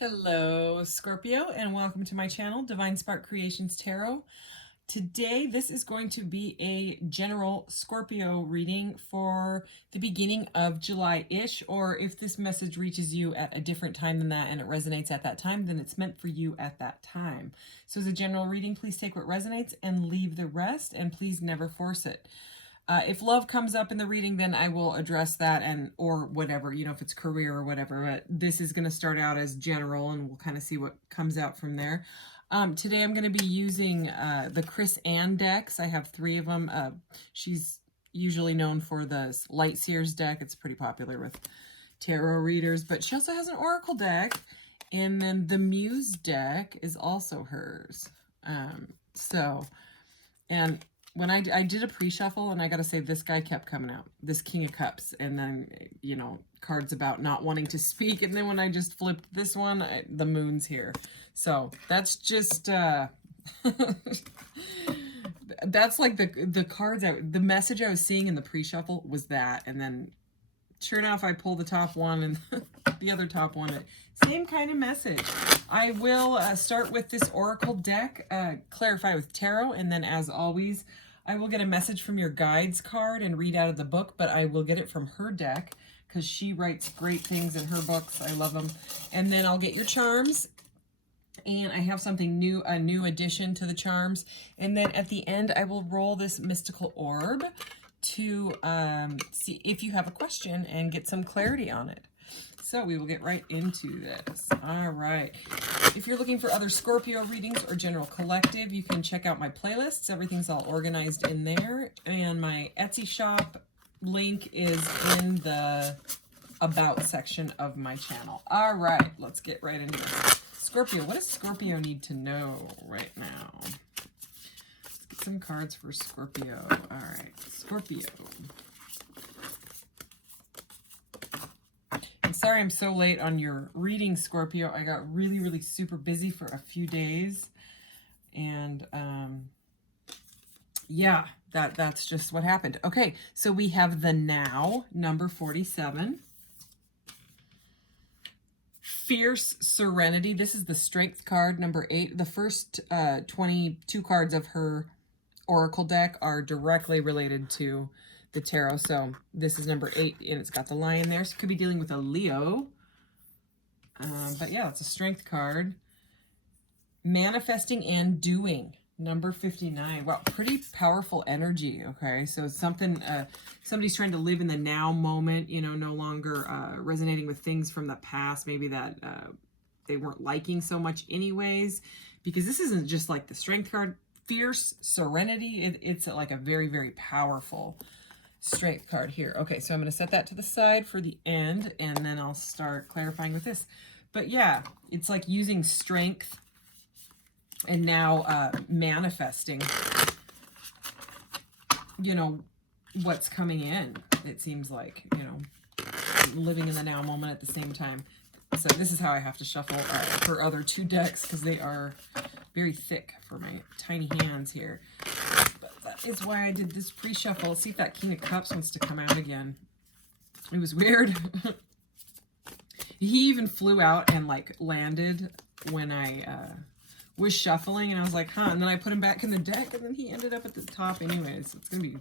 Hello, Scorpio, and welcome to my channel, Divine Spark Creations Tarot. Today, this is going to be a general Scorpio reading for the beginning of July-ish, or if this message reaches you at a different time than that and it resonates at that time, then it's meant for you at that time. So as a general reading, please take what resonates and leave the rest, and please never force it. If love comes up in the reading, then I will address that or whatever, if it's career or whatever. But this is going to start out as general, and we'll kind of see what comes out from there. Today I'm going to be using the Chris Ann decks. I have 3 of them. She's usually known for the Light Seers deck. It's pretty popular with tarot readers. But she also has an Oracle deck. And then the Muse deck is also hers. And when I did a pre-shuffle, and I gotta say, this guy kept coming out, this King of Cups, and then, cards about not wanting to speak, and then when I just flipped this one, the Moon's here. So that's just, that's like the cards, the message I was seeing in the pre-shuffle was that, and then sure enough, I pull the top one and the other top one, same kind of message. I will start with this Oracle deck, clarify with tarot, and then as always, I will get a message from your guides card and read out of the book, but I will get it from her deck because she writes great things in her books. I love them. And then I'll get your charms, and I have something new, a new addition to the charms. And then at the end, I will roll this mystical orb to see if you have a question and get some clarity on it. So we will get right into this. All right. If you're looking for other Scorpio readings or general collective, you can check out my playlists. Everything's all organized in there. And my Etsy shop link is in the About section of my channel. All right, let's get right into this. Scorpio, what does Scorpio need to know right now? Let's get some cards for Scorpio. All right, Scorpio. I'm sorry I'm so late on your reading, Scorpio. I got really, really super busy for a few days. And yeah, that's just what happened. Okay, so we have the Now, number 47. Fierce Serenity. This is the Strength card, number 8. The first 22 cards of her Oracle deck are directly related to the tarot. So this is number 8, and it's got the lion there. So it could be dealing with a Leo. But yeah, it's a Strength card. Manifesting and Doing, number 59. Wow, pretty powerful energy. Okay, so it's something, somebody's trying to live in the now moment, no longer resonating with things from the past, maybe that they weren't liking so much anyways, because this isn't just like the Strength card. Fierce Serenity, it's like a very, very powerful Strength card here. Okay, so I'm going to set that to the side for the end, and then I'll start clarifying with this. But yeah, it's like using strength and now manifesting, what's coming in. It seems like, living in the now moment at the same time. So this is how I have to shuffle her other 2 decks, because they are very thick for my tiny hands here. But that is why I did this pre-shuffle. See if that King of Cups wants to come out again. It was weird. He even flew out and like landed when I was shuffling, and I was like, huh, and then I put him back in the deck, and then he ended up at the top anyways. It's gonna be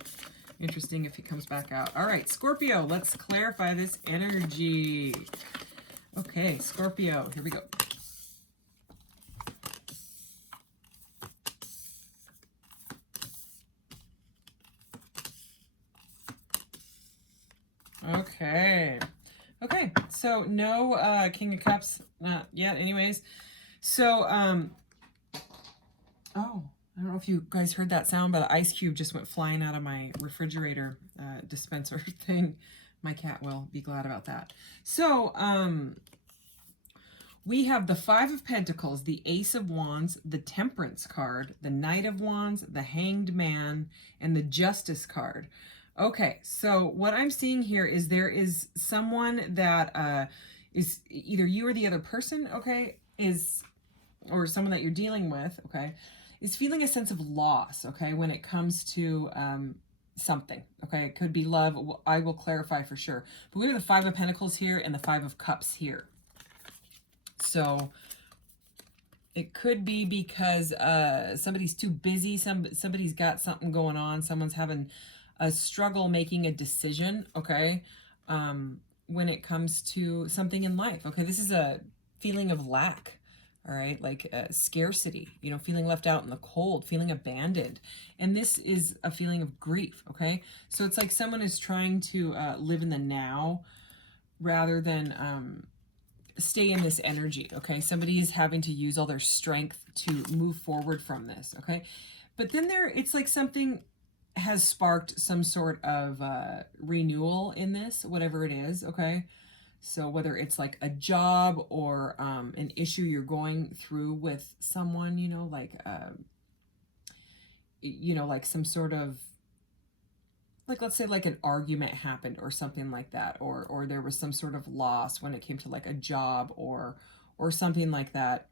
interesting if he comes back out. All right, Scorpio, let's clarify this energy. Okay, Scorpio, here we go. Okay, so no King of Cups, not yet anyways. So, oh, I don't know if you guys heard that sound, but the ice cube just went flying out of my refrigerator dispenser thing. My cat will be glad about that. So, we have the 5 of Pentacles, the Ace of Wands, the Temperance card, the Knight of Wands, the Hanged Man, and the Justice card. Okay, so what I'm seeing here is there is someone that is either you or the other person, okay, or someone that you're dealing with, okay, is feeling a sense of loss, okay, when it comes to something, okay? It could be love. I will clarify for sure. But we have the 5 of Pentacles here and the 5 of Cups here. So So it could be because somebody's too busy, somebody's got something going on, someone's having a struggle making a decision, okay, when it comes to something in life, okay? This is a feeling of lack, all right, like scarcity, you know, feeling left out in the cold, feeling abandoned. And this is a feeling of grief, okay? So it's like someone is trying to live in the now rather than stay in this energy, okay? Somebody is having to use all their strength to move forward from this, okay? But then it's like something has sparked some sort of renewal in this, whatever it is, okay? So whether it's like a job or an issue you're going through with someone, you know, like some sort of, like, let's say like an argument happened or something like that, or there was some sort of loss when it came to like a job or something like that.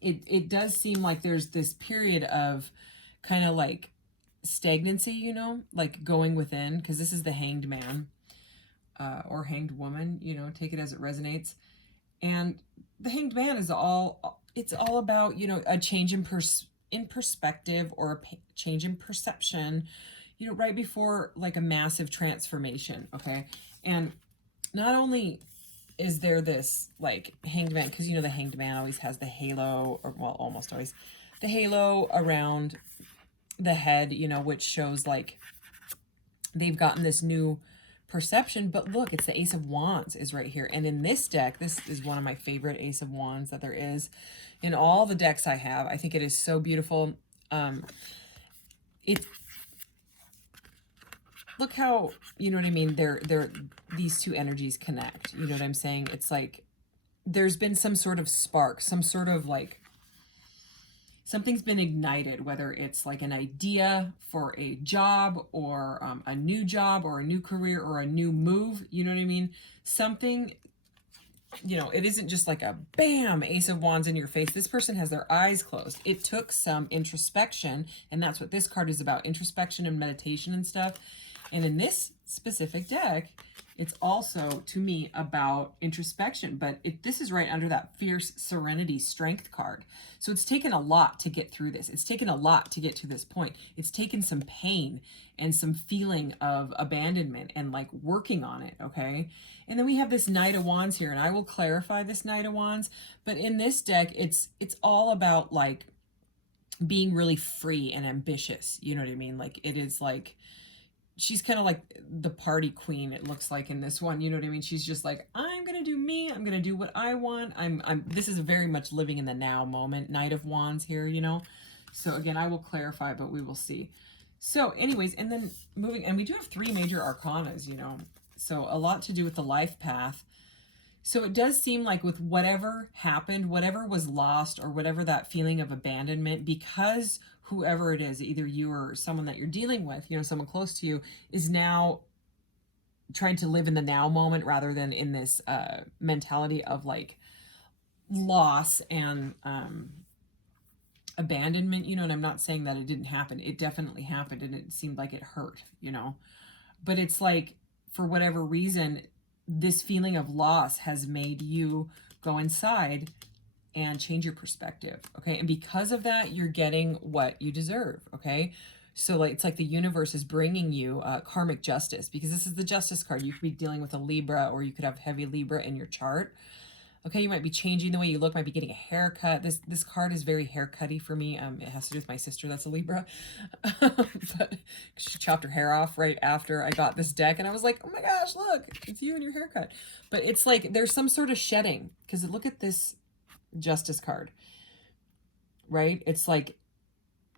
It does seem like there's this period of kind of like stagnancy, you know, like going within, because this is the Hanged Man. Or Hanged Woman, you know, take it as it resonates. And the Hanged Man is it's all about, you know, a change in perspective, or a change in perception, you know, right before like a massive transformation, okay? And not only is there this like Hanged Man, because, you know, the Hanged Man always has the halo, or well, almost always, the halo around the head, you know, which shows like they've gotten this new perception. But look, it's the Ace of Wands is right here. And in this deck, this is one of my favorite Ace of Wands that there is in all the decks I have. I think it is so beautiful. Look how, you know what I mean, these two energies connect. You know what I'm saying? It's like there's been some sort of spark, some sort of like something's been ignited, whether it's like an idea for a job or a new job or a new career or a new move. You know what I mean? Something, you know, it isn't just like a bam, Ace of Wands in your face. This person has their eyes closed. It took some introspection, and that's what this card is about, introspection and meditation and stuff. And in this specific deck, it's also, to me, about introspection, but this is right under that fierce serenity strength card. So it's taken a lot to get through this. It's taken a lot to get to this point. It's taken some pain and some feeling of abandonment and like working on it, okay? And then we have this Knight of Wands here, and I will clarify this Knight of Wands, but in this deck, it's all about like being really free and ambitious. You know what I mean? Like it is like, she's kind of like the party queen, it looks like in this one. You know what I mean? She's just like, I'm gonna do me, I'm gonna do what I want. This is very much living in the now moment. Knight of Wands here, you know. So again, I will clarify, but we will see. So anyways, and then moving, and we do have 3 major arcanas, you know, so a lot to do with the life path. So it does seem like with whatever happened, whatever was lost, or whatever that feeling of abandonment, because whoever it is, either you or someone that you're dealing with, you know, someone close to you, is now trying to live in the now moment rather than in this mentality of like loss and abandonment, you know. And I'm not saying that it didn't happen. It definitely happened, and it seemed like it hurt, you know. But it's like, for whatever reason, this feeling of loss has made you go inside and change your perspective, okay? And because of that, you're getting what you deserve, okay? So like, it's like the universe is bringing you karmic justice, because this is the Justice card. You could be dealing with a Libra, or you could have heavy Libra in your chart. Okay, you might be changing the way you look, might be getting a haircut. This card is very haircutty for me. It has to do with my sister that's a Libra. But she chopped her hair off right after I got this deck, and I was like, oh my gosh, look, it's you and your haircut. But it's like there's some sort of shedding, because look at this Justice card, right? It's like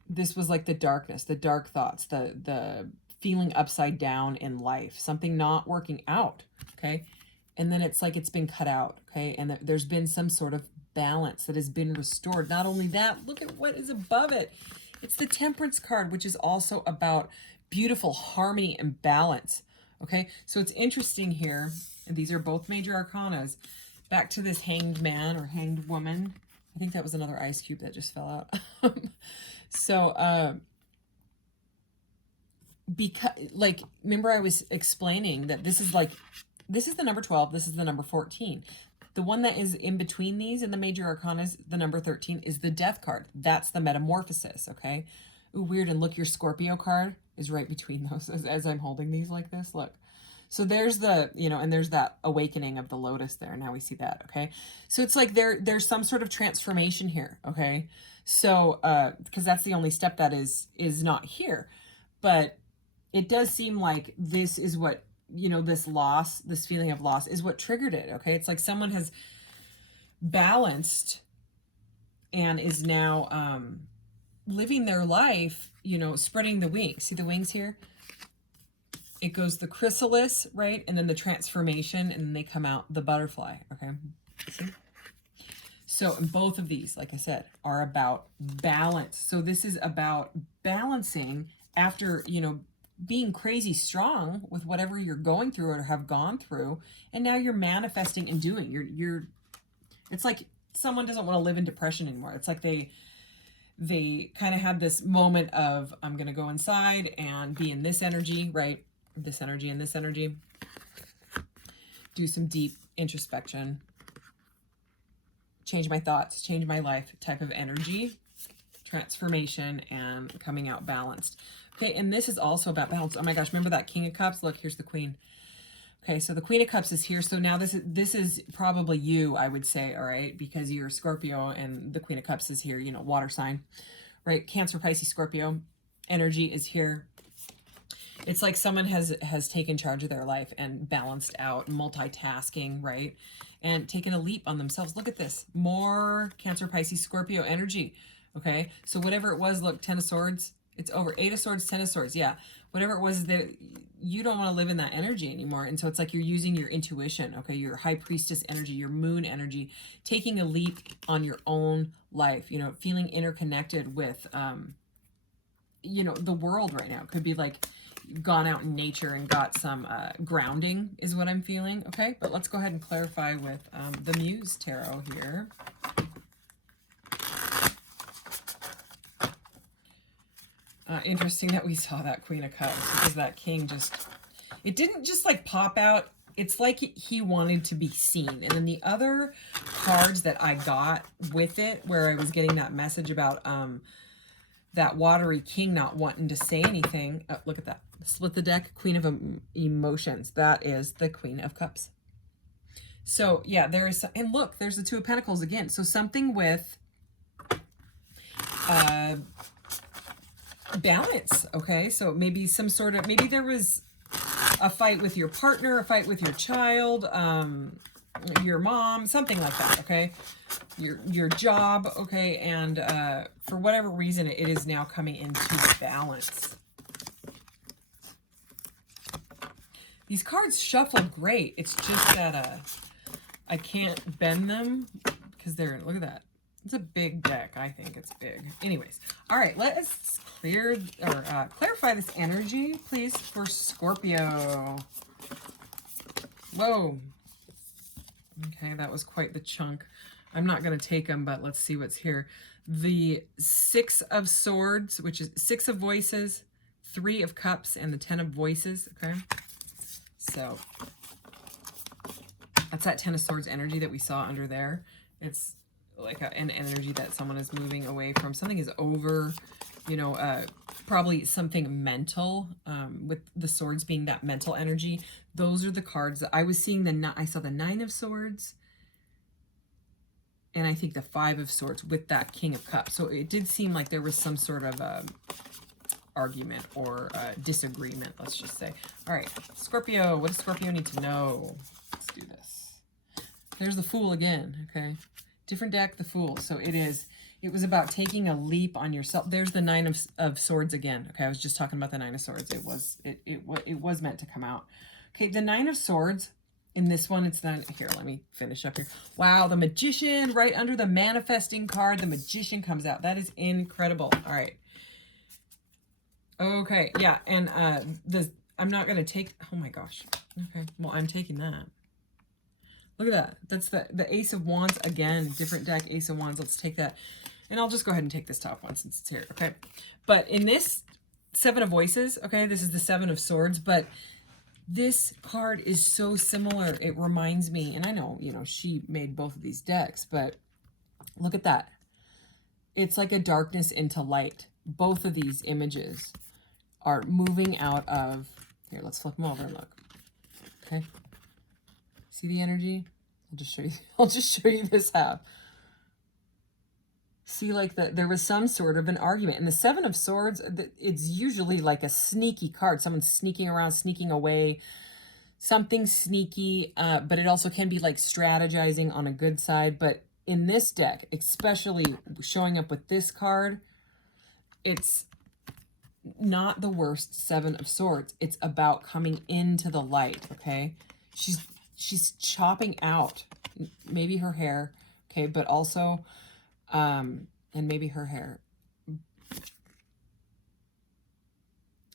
this was like the darkness, the dark thoughts, the feeling upside down in life, something not working out, okay? And then it's like it's been cut out, okay? And there's been some sort of balance that has been restored. Not only that, look at what is above it. It's the Temperance card, which is also about beautiful harmony and balance, okay? So it's interesting here, and these are both major arcanas. Back to this Hanged Man or Hanged Woman. I think that was another ice cube that just fell out. So, because, like, remember I was explaining that this is like, this is the number 12, this is the number 14. The one that is in between these in the major arcana, the number 13, is the death card. That's the metamorphosis, okay? Ooh, weird. And look, your Scorpio card is right between those as I'm holding these like this. Look. So there's the, you know, and there's that awakening of the lotus there. Now we see that, okay? So it's like there's some sort of transformation here, okay? So, because that's the only step that is not here. But it does seem like this is what, you know, this loss, this feeling of loss is what triggered it, okay? It's like someone has balanced and is now living their life, you know, spreading the wings. See the wings here? It goes the chrysalis, right? And then the transformation, and then they come out the butterfly, okay? See? So both of these, like I said, are about balance. So this is about balancing after, you know, being crazy strong with whatever you're going through or have gone through, and now you're manifesting and doing. You're it's like someone doesn't want to live in depression anymore. It's like they kind of had this moment of, I'm going to go inside and be in this energy, right? This energy and this energy. Do some deep introspection. Change my thoughts, change my life type of energy. Transformation and coming out balanced. Okay, and this is also about balance. Oh my gosh, remember that King of Cups? Look, here's the Queen. Okay, so the Queen of Cups is here. So now this is probably you, I would say, all right, because you're Scorpio and the Queen of Cups is here, you know, water sign, right? Cancer, Pisces, Scorpio energy is here. It's like someone has taken charge of their life and balanced out, multitasking, right? And taken a leap on themselves. Look at this. More Cancer, Pisces, Scorpio energy. Okay, so whatever it was, look, 10 of Swords. It's over. 8 of Swords, 10 of Swords. Yeah, whatever it was that you don't want to live in that energy anymore. And so it's like you're using your intuition, okay, your High Priestess energy, your moon energy, taking a leap on your own life, you know, feeling interconnected with, you know, the world right now. It could be like gone out in nature and got some grounding is what I'm feeling, okay? But let's go ahead and clarify with the Muse Tarot here. Interesting that we saw that Queen of Cups, because that King just, it didn't just like pop out. It's like he wanted to be seen. And then the other cards that I got with it, where I was getting that message about that watery king not wanting to say anything. Oh, look at that. Split the deck, Queen of Emotions. That is the Queen of Cups. So yeah, there is, and look, there's the Two of Pentacles again. So something with balance, okay? So maybe some sort of, maybe there was a fight with your partner, a fight with your child, your mom, something like that, okay? Your job, okay? And for whatever reason, it is now coming into balance. These cards shuffle great. It's just that I can't bend them because they're, look at that. It's a big deck. I think it's big. Anyways, all right, let's clear or clarify this energy, please, for Scorpio. Whoa. Okay, that was quite the chunk. I'm not going to take them, but let's see what's here. The 6 of Swords, which is 6 of Voices, 3 of Cups, and the 10 of Voices, okay? So that's that 10 of Swords energy that we saw under there. It's like an energy that someone is moving away from. Something is over, you know, probably something mental, with the Swords being that mental energy. Those are the cards that I was seeing. I saw the 9 of Swords, and I think the 5 of Swords with that King of Cups. So it did seem like there was some sort of argument or disagreement, let's just say. All right, Scorpio, what does Scorpio need to know? Let's do this. There's the Fool again, okay? Different deck, the Fool. So it was about taking a leap on yourself. There's the 9 of Swords again. Okay, I was just talking about the 9 of Swords. It was meant to come out. Okay, the 9 of Swords in this one, it's not here. Let me finish up here. Wow, the Magician right under the manifesting card. The Magician comes out. That is incredible. All right. Okay, yeah, and I'm not gonna take. Oh my gosh. Okay, well I'm taking that. Look at that. That's the Ace of Wands again. Different deck, Ace of Wands. Let's take that. And I'll just go ahead and take this top one since it's here, okay? But in this 7 of Voices, okay, this is the 7 of Swords, but This card is so similar. It reminds me, and I know, you know, she made both of these decks, but look at that. It's like a darkness into light. Both of these images are moving out of, here, let's flip them over and look. Okay. See the energy? I'll just show you, I'll just show you this half. See, like there was some sort of an argument. And the Seven of Swords, it's usually like a sneaky card. Someone's sneaking around, sneaking away, something sneaky, but it also can be like strategizing on a good side. But in this deck, especially showing up with this card, it's not the worst Seven of Swords. It's about coming into the light, okay? She's chopping out maybe her hair, okay, but also, and maybe her hair.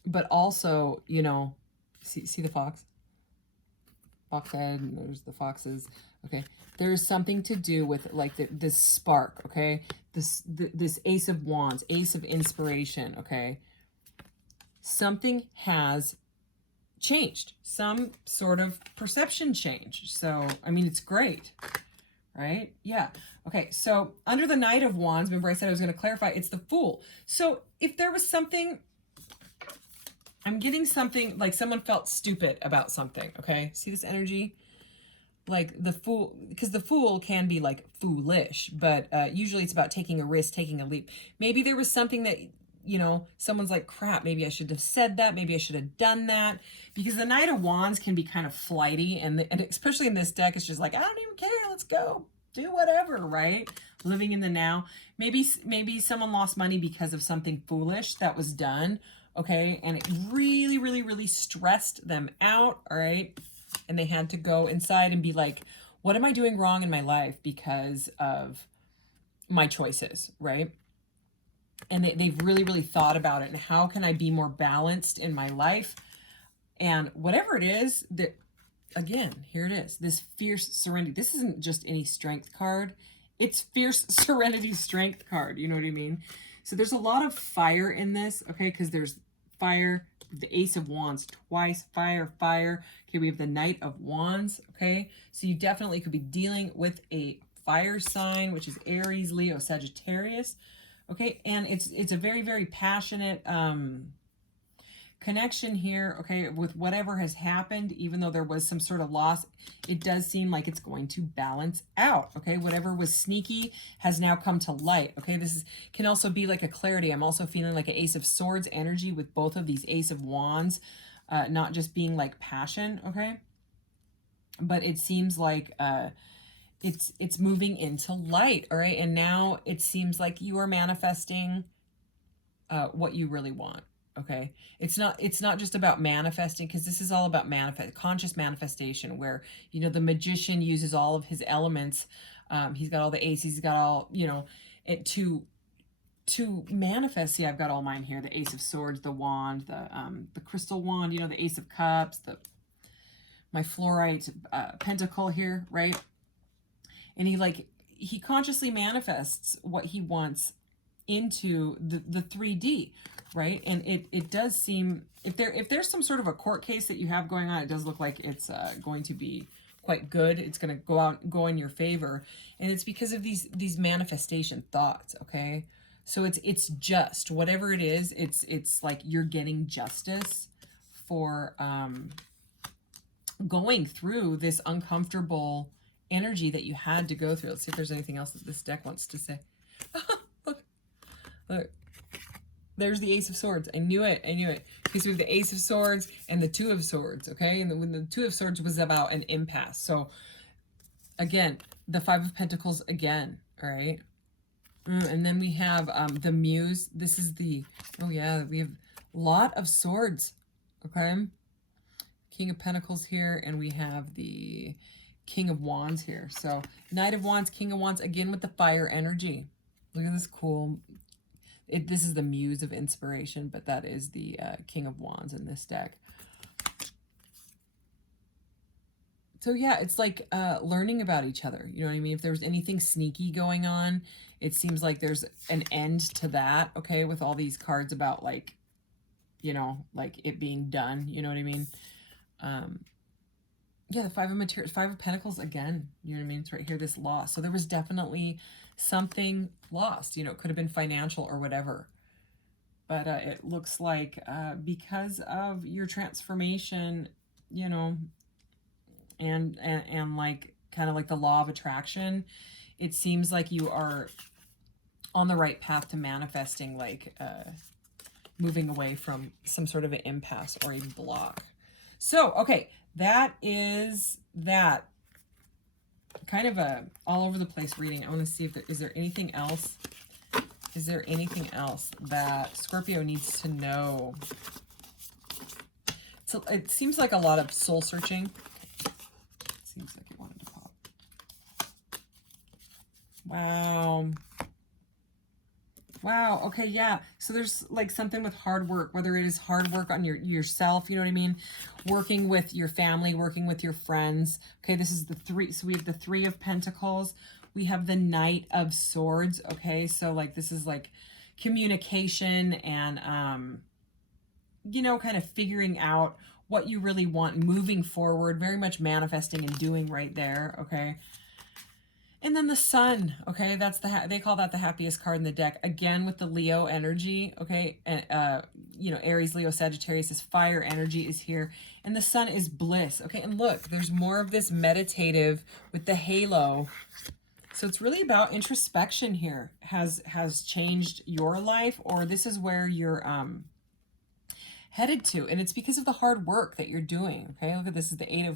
But also, you know, see the fox? Fox head, and there's the foxes, okay? There's something to do with like this spark, okay? This Ace of Wands, Ace of Inspiration, okay? Something has changed, some sort of perception change. So, I mean, it's great, right? Yeah. Okay, so under the Knight of Wands, remember I said I was going to clarify, it's the Fool. So if there was something, I'm getting something like someone felt stupid about something, okay? See this energy? Like the Fool, because the Fool can be like foolish, but usually it's about taking a risk, taking a leap. Maybe there was something that, you know, someone's like, crap, maybe I should have said that. Maybe I should have done that. Because the Knight of Wands can be kind of flighty. And especially in this deck, it's just like, I don't even care. Let's go. Do whatever, right? Living in the now. Maybe someone lost money because of something foolish that was done. Okay. And it really, really, really stressed them out. All right. And they had to go inside and be like, what am I doing wrong in my life because of my choices, right? And they've really, really thought about it. And how can I be more balanced in my life? And whatever it is that, again, here it is. This fierce serenity. This isn't just any strength card. It's fierce serenity strength card. You know what I mean? So there's a lot of fire in this, okay? Because there's fire, the Ace of Wands twice, fire, fire. Okay, we have the Knight of Wands, okay? So you definitely could be dealing with a fire sign, which is Aries, Leo, Sagittarius. Okay, and it's a very, very passionate connection here, okay, with whatever has happened. Even though there was some sort of loss, it does seem like it's going to balance out, okay? Whatever was sneaky has now come to light, okay? This can also be like a clarity. I'm also feeling like an Ace of Swords energy with both of these Ace of Wands, not just being like passion, okay? But it seems like... it's moving into light, all right? And now it seems like you are manifesting what you really want, okay? It's not just about manifesting, because this is all about conscious manifestation, where, you know, the magician uses all of his elements. He's got all the aces, he's got all, you know, to manifest. See, I've got all mine here: the Ace of Swords, the wand, the crystal wand, you know, the Ace of Cups, my fluorite pentacle here, right? And he consciously manifests what he wants into the 3D, right? And it does seem, if there's some sort of a court case that you have going on, it does look like it's going to be quite good. It's going to go in your favor, and it's because of these manifestation thoughts, okay? So it's just whatever it is. It's like you're getting justice for going through this uncomfortable energy that you had to go through. Let's see if there's anything else that this deck wants to say. Look, there's the Ace of Swords. I knew it. Because we have the Ace of Swords and the Two of Swords, okay? And when the Two of Swords was about an impasse. So again, the Five of Pentacles again, all right? And then we have the Muse. This is oh yeah, we have a lot of swords, okay? King of Pentacles here, and we have the King of Wands here. So Knight of Wands, King of Wands, again with the fire energy. Look at this cool. This is the Muse of Inspiration, but that is the King of Wands in this deck. So yeah, it's like learning about each other. You know what I mean? If there was anything sneaky going on, it seems like there's an end to that, okay, with all these cards about, like, you know, like it being done. You know what I mean? Yeah, the Five of Materials, Five of Pentacles again. You know what I mean? It's right here, this loss. So there was definitely something lost. You know, it could have been financial or whatever. But it looks like because of your transformation, you know, and like kind of like the law of attraction, it seems like you are on the right path to manifesting, like moving away from some sort of an impasse or even block. So, okay, that is that. Kind of a all over the place reading. I want to see if is there anything else? Is there anything else that Scorpio needs to know? So it seems like a lot of soul searching. Seems like it wanted to pop. Wow. Wow. Okay. Yeah. So there's like something with hard work, whether it is hard work on yourself, you know what I mean? Working with your family, working with your friends. Okay. This is the three. So we have the Three of Pentacles. We have the Knight of Swords. Okay. So like, this is like communication and, you know, kind of figuring out what you really want, moving forward, very much manifesting and doing right there. Okay. And then the Sun, okay, that's they call that the happiest card in the deck. Again, with the Leo energy, okay, and you know, Aries, Leo, Sagittarius, this fire energy is here, and the Sun is bliss, okay. And look, there's more of this meditative with the halo. So it's really about introspection here. Has changed your life, or this is where you're headed to, and it's because of the hard work that you're doing. Okay, look at this is the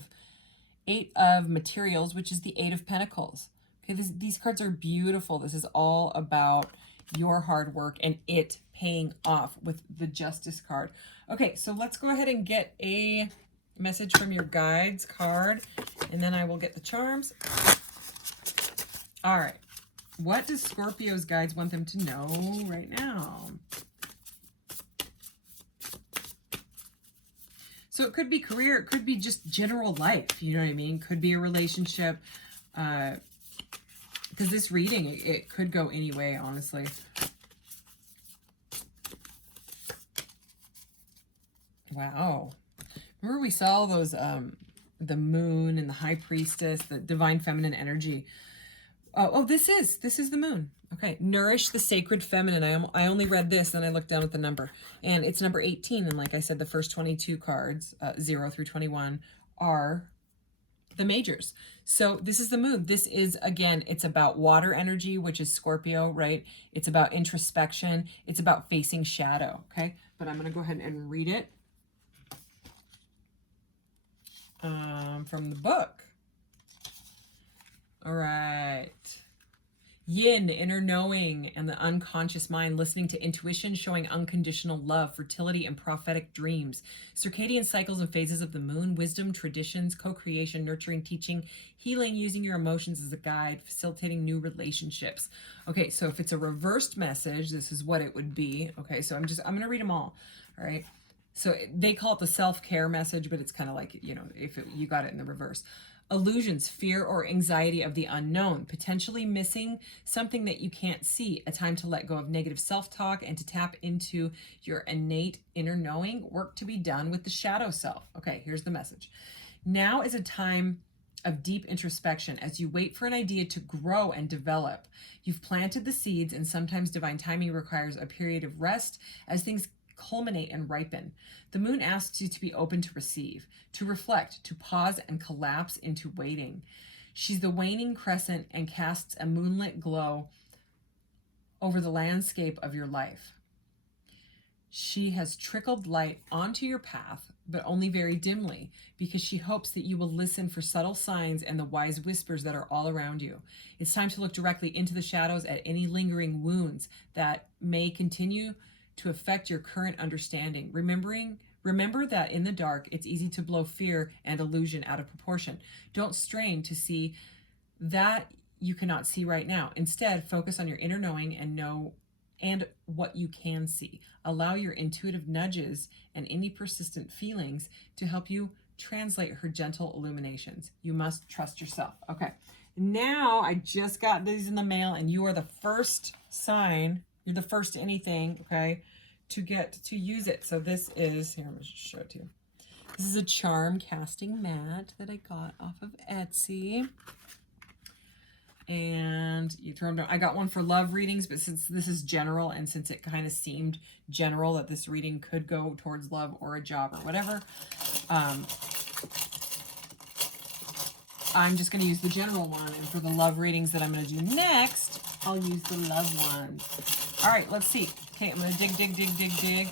Eight of Materials, which is the Eight of Pentacles. Okay, these cards are beautiful. This is all about your hard work and it paying off with the Justice card. Okay, so let's go ahead and get a message from your guides card, and then I will get the charms. All right. What does Scorpio's guides want them to know right now? So it could be career, it could be just general life, you know what I mean? Could be a relationship, because this reading, it could go any way, honestly. Wow. Remember we saw those, the moon and the high priestess, the divine feminine energy. Oh, this is the moon. Okay, nourish the sacred feminine. I only read this, then I looked down at the number. And it's number 18. And like I said, the first 22 cards, 0 through 21, are the majors. So this is the moon. This is, again, it's about water energy, which is Scorpio, right? It's about introspection. It's about facing shadow, okay? But I'm going to go ahead and read it from the book. All right. Yin, inner knowing, and the unconscious mind, listening to intuition, showing unconditional love, fertility, and prophetic dreams. Circadian cycles and phases of the moon, wisdom, traditions, co-creation, nurturing, teaching, healing, using your emotions as a guide, facilitating new relationships. Okay, so if it's a reversed message, this is what it would be. Okay, so I'm going to read them all right? So they call it the self-care message, but it's kind of like, you know, if you got it in the reverse. Illusions, fear or anxiety of the unknown, potentially missing something that you can't see, a time to let go of negative self-talk and to tap into your innate inner knowing, work to be done with the shadow self. Okay, here's the message. Now is a time of deep introspection as you wait for an idea to grow and develop. You've planted the seeds, and sometimes divine timing requires a period of rest as things culminate and ripen. The moon asks you to be open to receive, to reflect, to pause and collapse into waiting. She's the waning crescent and casts a moonlit glow over the landscape of your life. She has trickled light onto your path, but only very dimly, because she hopes that you will listen for subtle signs and the wise whispers that are all around you. It's time to look directly into the shadows at any lingering wounds that may continue to affect your current understanding. Remember that in the dark, it's easy to blow fear and illusion out of proportion. Don't strain to see that you cannot see right now. Instead, focus on your inner knowing and what you can see. Allow your intuitive nudges and any persistent feelings to help you translate her gentle illuminations. You must trust yourself. Okay, now I just got these in the mail, and you are the first sign. You're the first to anything, okay, to get to use it. So this is, here, I'm going to show it to you. This is a charm casting mat that I got off of Etsy. And you throw them down. I got one for love readings, but since this is general and since it kind of seemed general that this reading could go towards love or a job or whatever, I'm just going to use the general one. And for the love readings that I'm going to do next, I'll use the love ones. All right, let's see. Okay, I'm going to dig.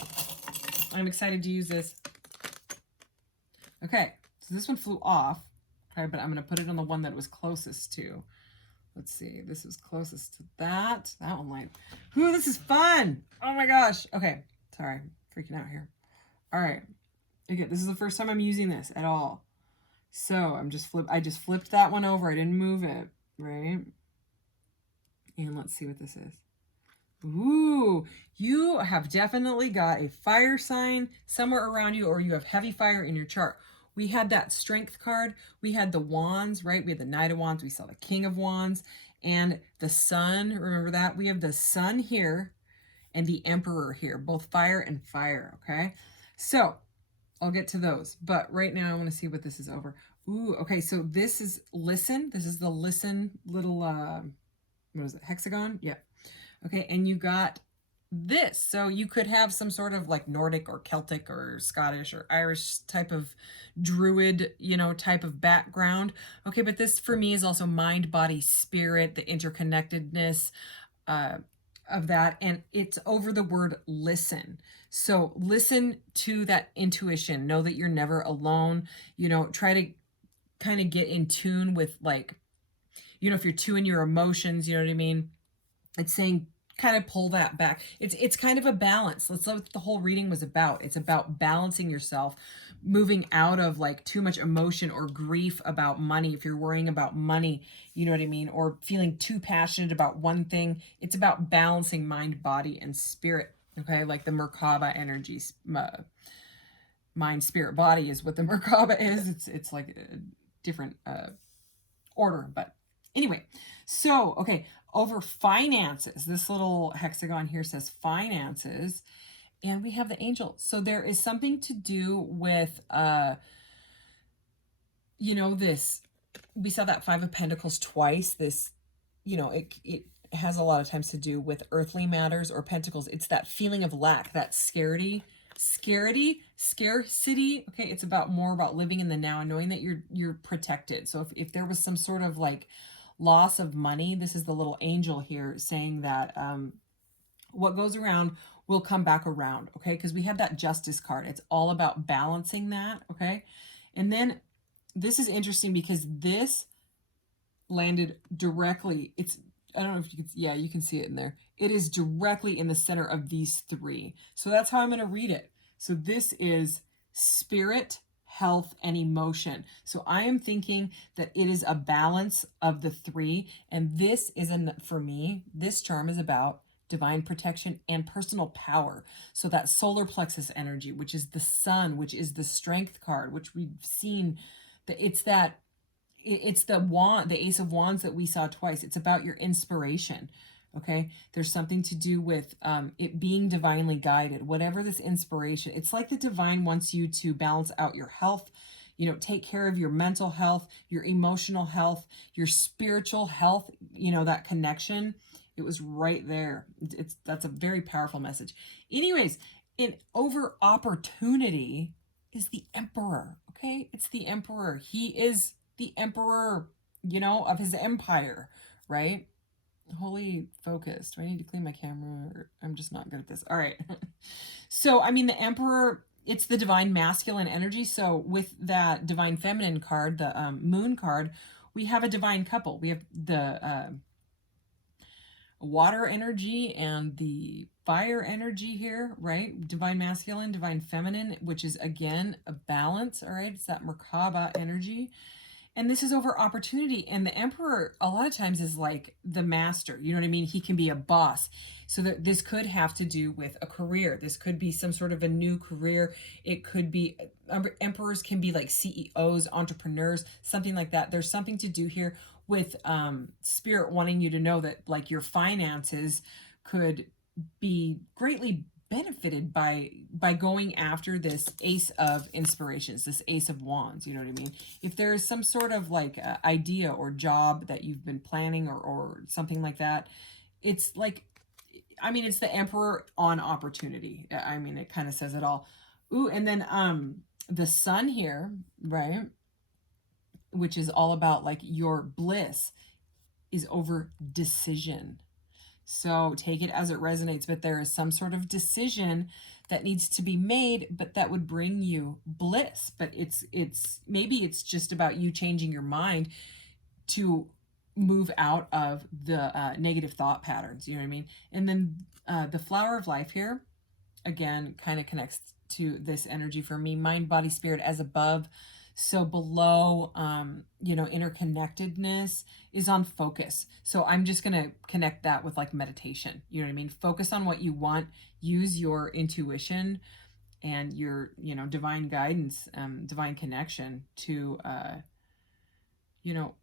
I'm excited to use this. Okay, so this one flew off. Okay, but I'm going to put it on the one that was closest to. Let's see, this is closest to that. That one might. Ooh, this is fun. Oh my gosh. Okay, sorry, freaking out here. All right. Okay, this is the first time I'm using this at all. So I just flipped that one over. I didn't move it, right? And let's see what this is. Ooh, you have definitely got a fire sign somewhere around you, or you have heavy fire in your chart. We had that strength card. We had the wands, right? We had the Knight of Wands. We saw the King of Wands and the Sun. Remember that? We have the Sun here and the Emperor here, both fire and fire, okay? So I'll get to those. But right now I want to see what this is over. Ooh, okay, so this is listen. This is the listen little, what is it, hexagon? Yeah. Okay, and you got this. So you could have some sort of like Nordic or Celtic or Scottish or Irish type of druid, you know, type of background. Okay, but this for me is also mind, body, spirit, the interconnectedness of that. And it's over the word listen. So listen to that intuition. Know that you're never alone. You know, try to kind of get in tune with, like, you know, if you're too in your emotions, you know what I mean? It's saying kind of pull that back. It's kind of a balance. That's what the whole reading was about. It's about balancing yourself, moving out of like too much emotion or grief about money. If you're worrying about money, you know what I mean? Or feeling too passionate about one thing. It's about balancing mind, body, and spirit. Okay, like the Merkaba energies. Mind, spirit, body is what the Merkaba is. It's like a different order, but anyway. So okay, over finances, this little hexagon here says finances, and we have the angel. So there is something to do with you know, this, we saw that Five of Pentacles twice. This, you know, it has a lot of times to do with earthly matters or pentacles. It's that feeling of lack, that scarcity. Okay, it's about more about living in the now and knowing that you're protected. So if there was some sort of like loss of money, this is the little angel here saying that what goes around will come back around, okay? Because we have that Justice card. It's all about balancing that, okay? And then this is interesting because this landed directly. It's, I don't know if you can, yeah, you can see it in there. It is directly in the center of these three. So that's how I'm going to read it. So this is spirit, health, and emotion. So I am thinking that it is a balance of the three. And this is, for me, this charm is about divine protection and personal power. So that solar plexus energy, which is the sun, which is the strength card, which we've seen, that it's the wand, the Ace of Wands that we saw twice. It's about your inspiration. Okay, there's something to do with it being divinely guided. Whatever this inspiration, it's like the divine wants you to balance out your health, you know, take care of your mental health, your emotional health, your spiritual health, you know, that connection. It was right there. That's a very powerful message. Anyways, in over opportunity is the Emperor. Okay, it's the Emperor. He is the emperor, you know, of his empire, right? Wholly focused. Do I need to clean my camera? I'm just not good at this. All right. So, I mean, the emperor, it's the divine masculine energy. So with that divine feminine card, the moon card, we have a divine couple. We have the water energy and the fire energy here, right? Divine masculine, divine feminine, which is again a balance. All right. It's that Merkaba energy. And this is over opportunity. And the emperor a lot of times is like the master. You know what I mean? He can be a boss. So that this could have to do with a career. This could be some sort of a new career. It could be, emperors can be like CEOs, entrepreneurs, something like that. There's something to do here with spirit wanting you to know that like your finances could be greatly benefited by going after this Ace of Inspirations, this Ace of Wands. You know what I mean? If there's some sort of like idea or job that you've been planning or something like that, it's like, I mean, it's the Emperor on opportunity. I mean, it kind of says it all. Ooh, and then the Sun here, right, which is all about like your bliss, is over decision. So take it as it resonates, but there is some sort of decision that needs to be made, but that would bring you bliss. But it's maybe it's just about you changing your mind to move out of the negative thought patterns. You know what I mean? And then the Flower of Life here, again, kind of connects to this energy for me. Mind, body, spirit as above, so below. You know, interconnectedness is on focus. So I'm just going to connect that with like meditation. You know what I mean? Focus on what you want. Use your intuition and your, you know, divine guidance, divine connection to, you know,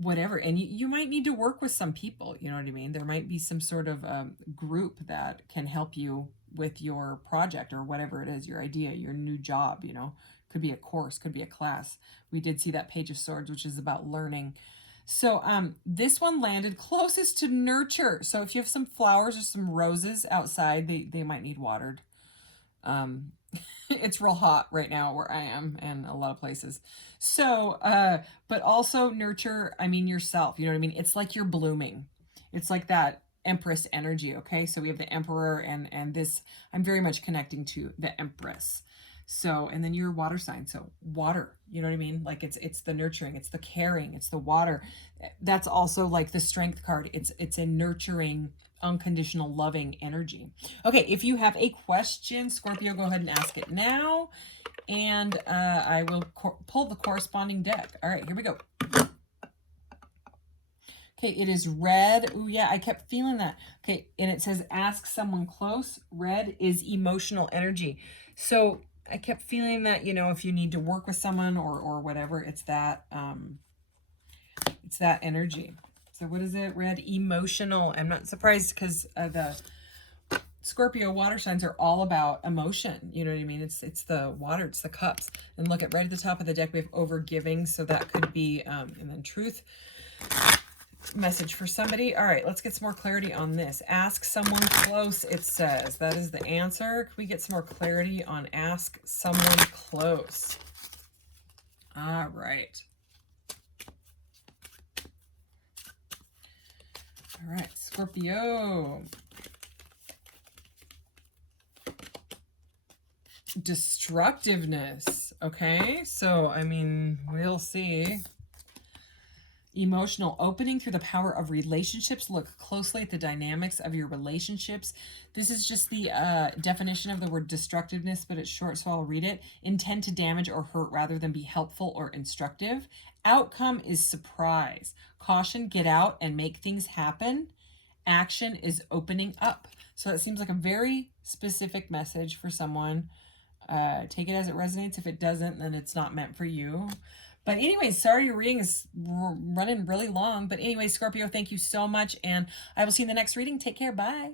whatever. And you might need to work with some people. You know what I mean? There might be some sort of group that can help you with your project or whatever it is, your idea, your new job, you know. Could be a course, could be a class. We did see that Page of Swords, which is about learning. So this one landed closest to nurture. So if you have some flowers or some roses outside, they might need watered. It's real hot right now where I am and a lot of places. So, but also nurture, I mean, yourself. You know what I mean? It's like you're blooming. It's like that Empress energy, okay? So we have the Emperor and this, I'm very much connecting to the Empress. So, and then your water sign. So water, you know what I mean? Like it's the nurturing, it's the caring, it's the water. That's also like the Strength card. It's a nurturing, unconditional, loving energy. Okay, if you have a question, Scorpio, go ahead and ask it now. And I will pull the corresponding deck. All right, here we go. Okay, it is red. Oh, yeah, I kept feeling that. Okay, and it says ask someone close. Red is emotional energy. So I kept feeling that, you know, if you need to work with someone or whatever, it's that energy. So what is it? Red, emotional. I'm not surprised because the Scorpio water signs are all about emotion. You know what I mean? It's the water, it's the cups. And look at right at the top of the deck, we have overgiving. So that could be, and then truth. Message for somebody. All right, let's get some more clarity on this. Ask someone close, it says. That is the answer. Can we get some more clarity on ask someone close? All right. All right, Scorpio. Destructiveness. Okay, so, I mean, we'll see. Emotional opening through the power of relationships. Look closely at the dynamics of your relationships. This is just the definition of the word destructiveness, but it's short, so I'll read it. Intend to damage or hurt rather than be helpful or instructive. Outcome is surprise. Caution, get out and make things happen. Action is opening up. So it seems like a very specific message for someone. Take it as it resonates. If it doesn't, then it's not meant for you. But anyway, sorry your reading is running really long. But anyway, Scorpio, thank you so much. And I will see you in the next reading. Take care. Bye.